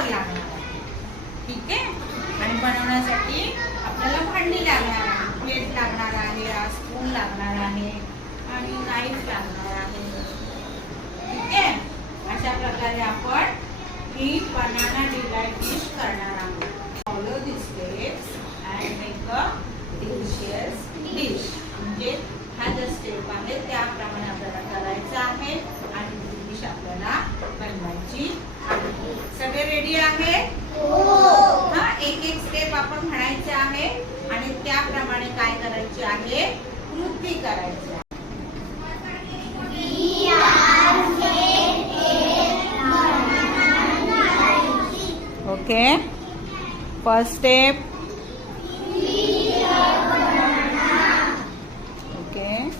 Cooker लागणार आहे. ठीक आहे. आणि बनवण्यासाठी आपल्याला भांडी लागणार आहे, प्लेट लागणार आहे, स्पून लागणार आहे आणि नाईफ लागणार आहे. ठीक आहे. अशा प्रकारे आपण ही बनाना डिलाइट डिश करणार आहोत. Follow this steps and make a delicious dish. म्हणजे हा जो स्टेप आहे त्याप्रमाणे आपल्याला करायचं आहे आणि ही डिश आपल्याला बनवायची आहे. सगळे रेडी आहे? हा, एक एक स्टेप आपण म्हणायचे आहे आणि त्याप्रमाणे काय करायचे आहे, कृती करायची आहे. Okay, first step. Okay,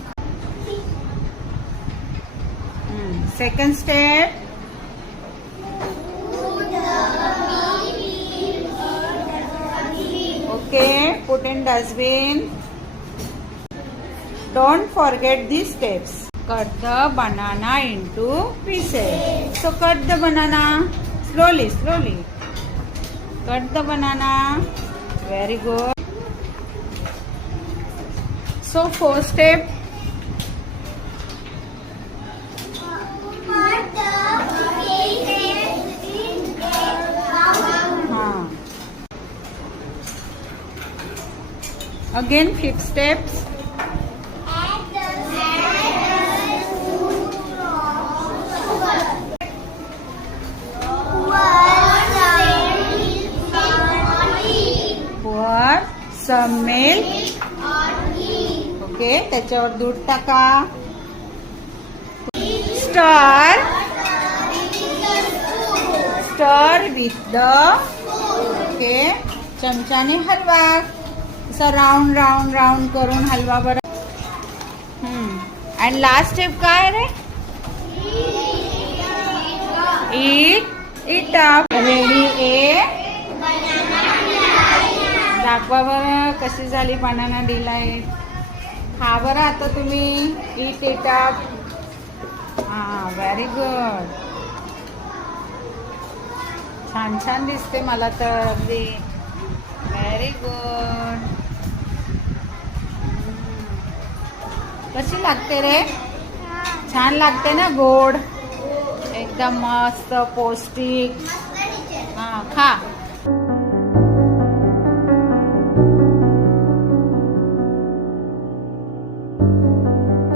second step. Okay, put in dustbin. Don't forget these steps. Cut the banana into pieces. So cut the banana slowly, slowly. Cut the banana. Very good. So fourth step. Again fifth steps. Pour some milk. Okay, त्याच्यावर दूध टाका. Stir with the. Okay, चमच्याने हलवा. असा round round round करून हलवा बरं. And last step काय रे? It up. Ready ए. दाखवा बरं कशी झाली बनाना डिलाइट. हा बरं आता तुम्ही. It up. हा, व्हेरी गुड. छान छान दिसते मला तर अगदी. Very good. कशी लागते रे? छान लागते ना, गोड एकदम मस्त पौष्टिक. हा, खा.